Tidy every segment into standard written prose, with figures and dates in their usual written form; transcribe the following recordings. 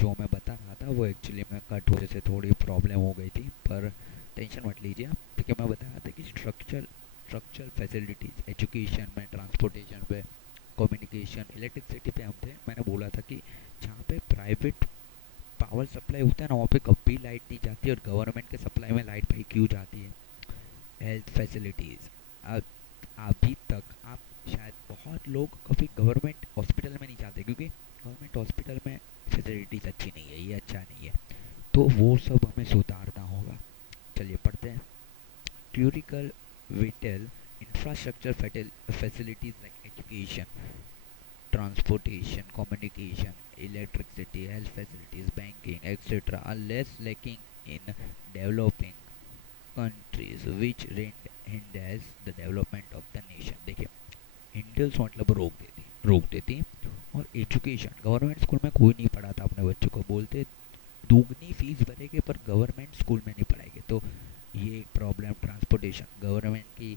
जो मैं बता रहा था वो एक्चुअली में कट होने से थोड़ी प्रॉब्लम हो गई थी, पर टेंशन मत लीजिए आप। ठीक है, मैं बता रहा था कि स्ट्रक्चर फैसिलिटीज़ एजुकेशन में, ट्रांसपोर्टेशन पे, कम्युनिकेशन, इलेक्ट्रिसिटी पे हम थे। मैंने बोला था कि जहाँ पे प्राइवेट पावर सप्लाई होता है ना, वहाँ पे कभी लाइट नहीं जाती, और गवर्नमेंट के सप्लाई में लाइट भाई क्यों जाती है। हेल्थ फैसिलिटीज़, अभी तक आप शायद बहुत लोग कभी गवर्नमेंट हॉस्पिटल में नहीं जाते, क्योंकि गवर्नमेंट हॉस्पिटल में फैसिलिटीज़ अच्छी नहीं है, ये अच्छा नहीं है। तो वो सब हमें सुधारना होगा। चलिए पढ़ते हैं। Critical vital infrastructure facilities like education, transportation, communication, electricity, health facilities, banking, etc. are less lacking in developing countries, which hinders the development of the nation. देखिए, हिंडल्स मतलब रोक देती। और एजुकेशन, गवर्नमेंट स्कूल में कोई नहीं पढ़ाता अपने बच्चों को, बोलते दुगनी फीस भरेंगे पर गवर्नमेंट स्कूल में नहीं पढ़ाएंगे, तो ये एक प्रॉब्लम। ट्रांसपोर्टेशन, गवर्नमेंट की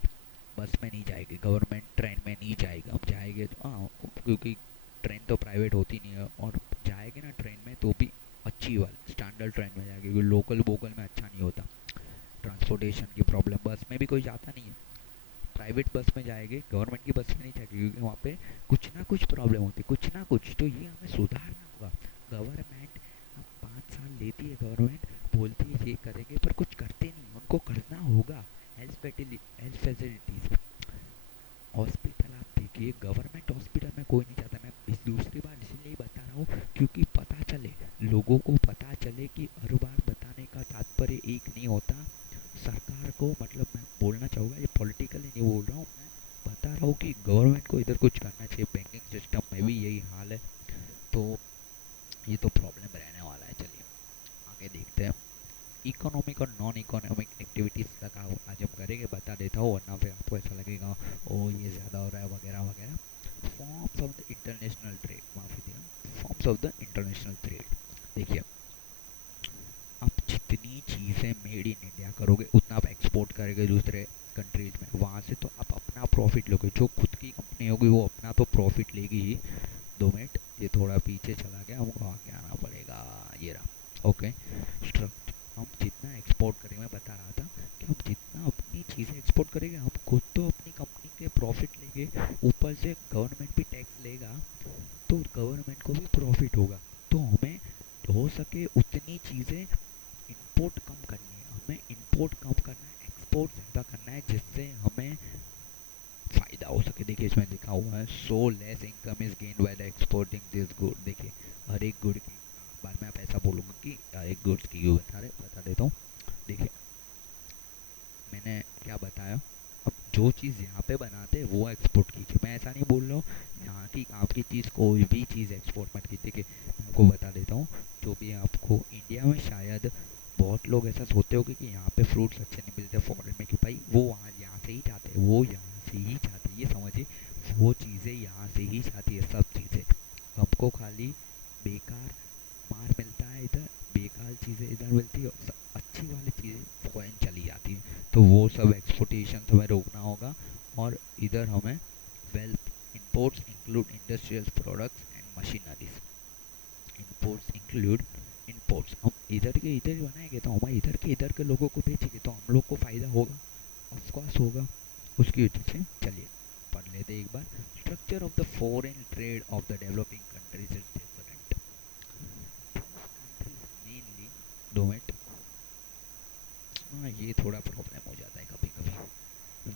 बस में नहीं जाएगी, गवर्नमेंट ट्रेन में नहीं जाएगा, हम जाएंगे तो हाँ, क्योंकि ट्रेन तो प्राइवेट होती नहीं है, और जाएंगे ना ट्रेन में तो भी अच्छी वाली स्टैंडर्ड ट्रेन में जाएगी, क्योंकि लोकल वोकल में अच्छा नहीं होता। ट्रांसपोर्टेशन की प्रॉब्लम, बस में भी कोई जाता नहीं है, प्राइवेट बस में जाएंगे, गवर्नमेंट की बस में नहीं जाएगी, क्योंकि वहाँ पे कुछ ना कुछ प्रॉब्लम होती है, कुछ ना कुछ। तो ये हमें सुधारना होगा। गवर्नमेंट अब 5 साल लेती है, गवर्नमेंट बोलती है ये करेंगे, पर कुछ करते नहीं, उनको करना होगा। हेल्थ फैसिलिटीज, हॉस्पिटल आप देखिए, गवर्नमेंट हॉस्पिटल में कोई नहीं जाता। मैं इस दूसरी बार इसलिए बता रहा हूँ क्योंकि पता चले, लोगों को पता चले कि हर बार बताने का तात्पर्य एक नहीं होता। सरकार को, मतलब मैं बोलना चाहूँगा, ये पॉलिटिकली नहीं बोल रहा हूँ, मैं बता रहा हूँ कि गवर्नमेंट को इधर कुछ करना चाहिए। बैंकिंग सिस्टम में भी यही हाल है, तो ये तो प्रॉब्लम रहने वाला है। चलिए आगे देखते हैं। इकोनॉमिक और नॉन इकोनॉमिक एक्टिविटीज़ तक आज हम करेंगे, बता देता हूँ, वरना फिर आपको ऐसा लगेगा ओ ये ज़्यादा हो रहा है वगैरह वगैरह। Forms of the international trade, माफ़ी दिया, forms of the international trade. देखिए, आप जितनी चीज़ें मेड इन इंडिया करोगे उतना आप एक्सपोर्ट करेंगे दूसरे कंट्रीज में, वहाँ से तो आप अपना प्रॉफिट लोगे। जो खुद की कंपनी होगी वो अपना तो प्रॉफिट लेगी ही। 2 मिनट, ये थोड़ा पीछे चला गया, हमको आगे आना पड़ेगा। ये रहा, ओके। स्ट्रक्चर, हम जितना एक्सपोर्ट करेंगे, मैं बता रहा था कि हम जितना अपनी चीज़ें एक्सपोर्ट करेंगे, हम खुद तो अपनी कंपनी के प्रॉफिट लेंगे, ऊपर से गवर्नमेंट भी टैक्स लेगा, तो गवर्नमेंट को भी प्रॉफिट होगा। तो हमें हो सके उतनी चीज़ें इंपोर्ट कम करनी है, हमें इंपोर्ट कम करना है, एक्सपोर्ट ज़्यादा करना है, जिससे हमें फ़ायदा हो सके। देखिए इसमें लिखा हुआ है, so less income is gain by the exporting this good. देखिए, हर एक गुड की बाद में आप ऐसा बोलोगे कि हर एक गुड्स की क्यों बता देता हूँ। देखिए, मैंने क्या बताया, अब जो चीज़ यहाँ पे बनाते हैं वो एक्सपोर्ट कीजिए। मैं ऐसा नहीं बोल रहा हूँ यहाँ की आपकी चीज़, कोई भी चीज़ एक्सपोर्ट मत कीजिए। देखिए मैं आपको बता देता हूँ, जो भी आपको इंडिया में शायद बहुत लोग ऐसा सोचते होंगे कि यहाँ पे फ्रूट्स अच्छे नहीं मिलते फॉरेन में, कि भाई वो वहाँ यहाँ से ही जाते हैं, वो यहाँ से ही जाते हैं, ये समझिए, वो चीज़ें यहाँ से ही जाती है, सब चीज़ें। हमको खाली बेकार मार मिलता है इधर, बेकार चीज़ें इधर मिलती है, और अच्छी वाली चीज़ें फॉरेन चली जाती है। तो वो सब एक्सपोर्टेशन हमें रोकना होगा। और इधर हमें wealth, imports include industrial products and machineries. Imports include, imports हम इधर के इधर ही बनाएंगे, तो हमारे इधर के लोगों को बेचेंगे, तो हम लोग को फ़ायदा होगा, ऑफकोर्स होगा। उसकी वजह से चलिए पढ़ लेते एक बार। Structure of the foreign trade of the developing countries is different. Countries mainly, 2 minute, हाँ ये थोड़ा प्रॉब्लम हो जाता है कभी कभी।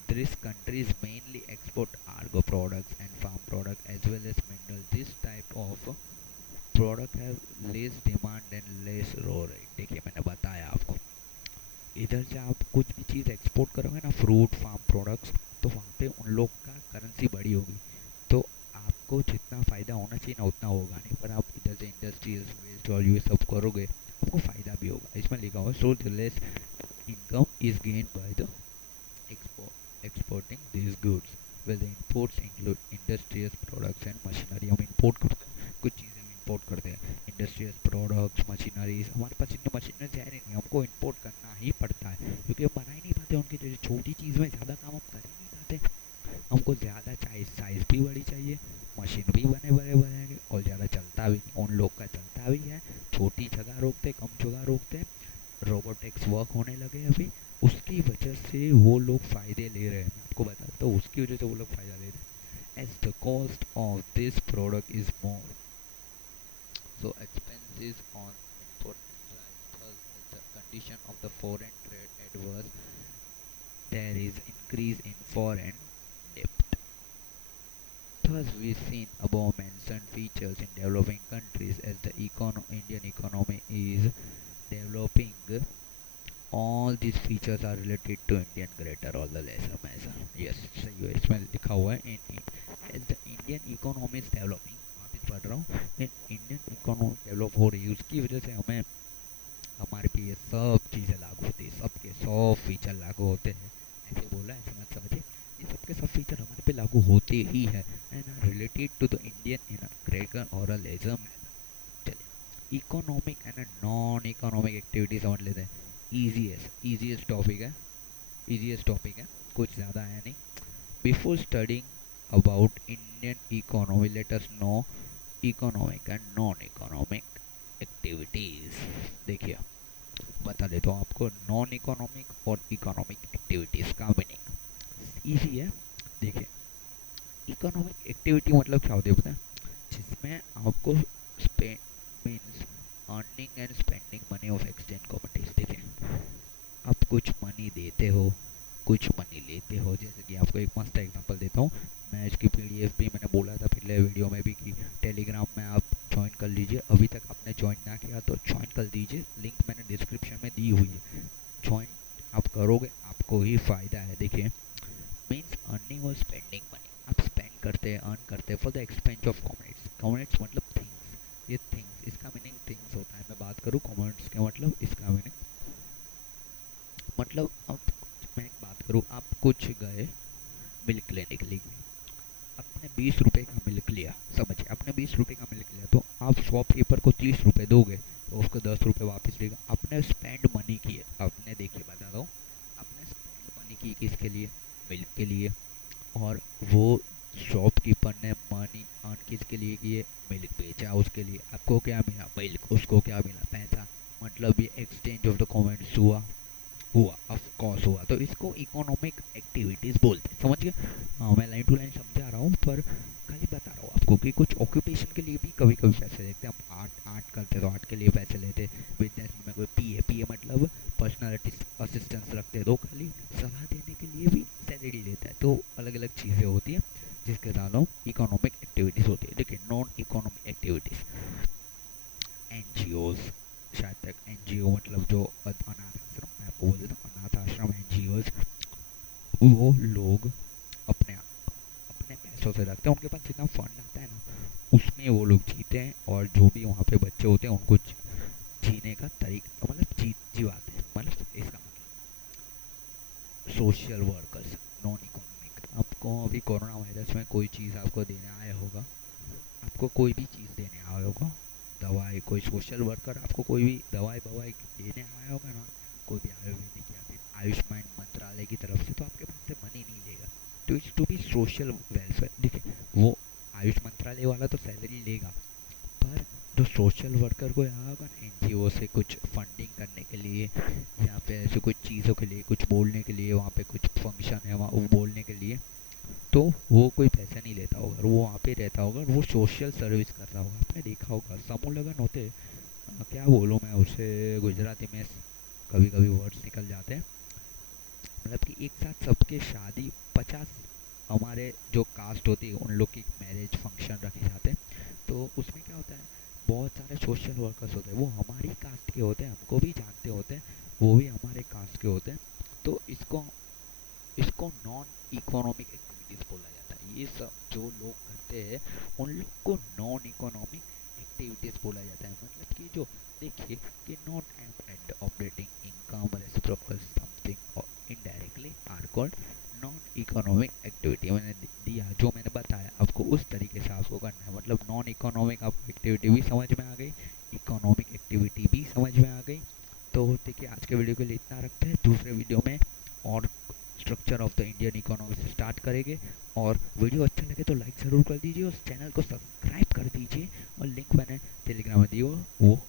These countries mainly export agro products and farm products as well as minerals. This type of product have less demand and less raw rate. देखिए मैंने बताया आपको, इधर से आप कुछ भी चीज़ एक्सपोर्ट करोगे ना, फ्रूट फार्म प्रोडक्ट्स, तो वहाँ पे उन लोग का करेंसी बड़ी होगी, तो आपको जितना फ़ायदा होना चाहिए ना उतना होगा नहीं। पर आप इधर से इंडस्ट्रीज वेस्ट और ये सब करोगे, आपको फ़ायदा भी होगा। इसमें लिखा हुआ, so less income is gain by the exporting these goods, where the imports include industrial products and machinery. हम import करते हैं कुछ चीज़ें, हम import करते हैं इंडस्ट्रियल प्रोडक्ट्स, मशीनरीज। हमारे पास इतनी मशीनरीज है नहीं, हमको import करना ही पड़ता है, क्योंकि हम बना ही नहीं पाते उनकी जैसे छोटी चीज़ में ज़्यादा काम हम कर ही नहीं पाते। हमको ज़्यादा चाहिए, साइज़ भी बड़ी चाहिए, मशीन भी बने बड़े बनेंगे, और ज़्यादा चलता भी नहीं, उन लोग का चलता भी है छोटी जगह रोकते, कम जगह रोकते, रोबोटिक्स वर्क होने लगे अभी, उसकी वजह से वो लोग फायदे ले रहे हैं। मैं आपको बताता हूँ उसकी वजह से वो लोग फायदा ले रहे हैं। As the cost of this product is more, so expenses on import rise. Thus, as the condition of the foreign trade adverse, there is increase in foreign debt. Thus, we've seen above mentioned features in developing countries as the Indian economy is developing. All these features are related to Indian greater or the lesser measure. Yes, सही है, इसमें लिखा हुआ है in as the Indian economy is developing, वापिस पढ़ रहा हूँ, इंडियन इकोनॉमी डेवलप हो रही है, उसकी वजह से हमें हमारे पे ये सब चीज़ें लागू होती है, सबके सब फीचर लागू होते हैं। ऐसे बोला, ऐसे मत समझिए, ये सबके सब फीचर हमारे पे लागू होते ही है and are related to the Indian in greater और लेजर मैनर। चलिए, economic and non economic activity समझ लेते हैं। इजीएस्ट टॉपिक है, इजीएस्ट टॉपिक है, कुछ ज़्यादा है नहीं। Before studying about Indian economy, let us know economic and non economic activities. देखिए, बता देता हूँ आपको नॉन इकोनॉमिक और इकोनॉमिक एक्टिविटीज़ का मीनिंग। ईजी है, देखिए, इकोनॉमिक एक्टिविटी मतलब क्या होती है पता है, जिसमें आपको spend means earning and spending money of exchange commodities. देखिए, आप कुछ मनी देते हो, कुछ मनी लेते हो। जैसे कि आपको एक मस्त एग्जांपल देता हूँ, मैं इसकी पीडीएफ भी मैंने बोला था पिछले वीडियो में भी कि टेलीग्राम में आप ज्वाइन कर लीजिए। अभी तक आपने ज्वाइन ना किया तो ज्वाइन कर दीजिए, लिंक मैंने डिस्क्रिप्शन में दी हुई है। ज्वाइन आप करोगे आपको ही फ़ायदा है। देखिए, मीन्स अर्निंग और स्पेंडिंग मनी, आप स्पेंड करते हैं, अर्न करते हैं for the expense of commodities. Commodities मतलब थिंग्स, ये थिंग्स, इसका मीनिंग थिंग्स होता है। मैं बात करूँ कमोडिटीज का मतलब, इसका मीनिंग मतलब, अब मैं एक बात करूँ, आप कुछ गए मिल्क लेने के लिए, आपने 20 रुपए का मिल्क लिया, समझिए आपने 20 रुपए का मिल्क लिया, तो आप शॉपकीपर को 30 रुपए दोगे तो उसको 10 रुपए वापस देगा। आपने स्पेंड मनी किए, आपने, देखिए बता दो, आपने स्पेंड मनी की किसके लिए, मिल्क के लिए, और वो शॉपकीपर ने मनी अर्न किसके लिए किए, मिल्क बेचा उसके लिए। आपको क्या मिला, मिल्क, उसको क्या मिला, पैसा। मतलब ये एक्सचेंज ऑफ द कमेंट्स हुआ ऑफ कोर्स हुआ। तो इसको इकोनॉमिक एक्टिविटीज़ बोलते हैं, समझ गए। हाँ, मैं लाइन टू लाइन समझा रहा हूँ, पर खाली बता रहा हूँ आपको कि कुछ ऑक्यूपेशन के लिए भी कभी कभी पैसे लेते हैं। हम आर्ट आर्ट करते तो आर्ट के लिए पैसे लेते। बिजनेस में कोई पीए मतलब पर्सनल असिस्टेंस रखते तो खाली सलाह देने के लिए भी सैलरी लेता है। तो अलग अलग चीज़ें होती हैं जिसके नाम इकोनॉमिक एक्टिविटीज़ होती है। देखिए, नॉन इकोनॉमिक एक्टिविटीज़, एनजीओज, शायद तक एनजीओ मतलब जो अनाथ आश्रम, मैं आपको बोल देता हूँ, अनाथ आश्रम, एनजीओज, वो लोग अपने अपने पैसों से रखते हैं, उनके पास जितना फंड आता है ना, उसमें वो लोग जीते हैं, और जो भी वहाँ पे बच्चे होते हैं उनको जीने का तरीका मतलब जीवाते हैं। मतलब इसका मतलब सोशल वर्कर्स, नॉन इकोनॉमिक। आपको अभी कोरोना वायरस में कोई चीज़ आपको देने आया होगा, आपको कोई भी चीज़ देने आया होगा, दवाई, कोई सोशल वर्कर आपको कोई भी दवाई बवाई देने आया होगा ना, कोई भी आयुर्वेदिक या फिर आयुष्मान मंत्रालय की तरफ से, तो आपके पास से मनी नहीं लेगा। तो it's to be social welfare. देखिए, वो आयुष मंत्रालय वाला तो सैलरी लेगा, पर जो सोशल वर्कर को यहाँ होगा ना, एनजीओ से कुछ फंडिंग करने के लिए या फिर ऐसे कुछ चीज़ों के लिए, कुछ बोलने के लिए, वहाँ पे कुछ फंक्शन है वहाँ वो बोलने के लिए, तो वो कोई पैसा नहीं लेता होगा, वो वहाँ पे रहता होगा, वो सोशल सर्विस कर रहा होगा। आपने देखा होगा समूह लगन होते, क्या बोलूँ मैं उसे गुजराती में, कभी कभी वर्ड्स निकल जाते हैं, मतलब कि एक साथ सबके शादी 50 हमारे जो कास्ट होती है उन लोग की मैरिज फंक्शन रखे जाते हैं। तो उसमें क्या होता है, बहुत सारे सोशल वर्कर्स होते हैं, वो हमारी कास्ट के होते हैं, हमको भी जानते होते हैं, वो भी हमारे कास्ट के होते हैं। तो इसको इसको नॉन इकोनॉमिक एक्टिविटीज़ बोला जाता है। ये सब जो लोग करते हैं उन लोग को नॉन इकोनॉमिक एक्टिविटीज़ बोला जाता है। मतलब कि जो, देखिए कि not and operating income reciprocal something और indirectly are called non economic activity. मैंने दिया जो मैंने बताया आपको, उस तरीके से आपको करना है। मतलब नॉन इकोनॉमिक आपको एक्टिविटी भी समझ में आ गई, इकोनॉमिक एक्टिविटी भी समझ में आ गई। तो देखिए, आज के वीडियो के लिए इतना रखते हैं, दूसरे वीडियो में और structure of the Indian economy से स्टार्ट करेंगे। और वीडियो अच्छा लगे तो लाइक ज़रूर कर दीजिए और चैनल को सब्सक्राइब कर दीजिए, और लिंक मैंने टेलीग्राम में दी वो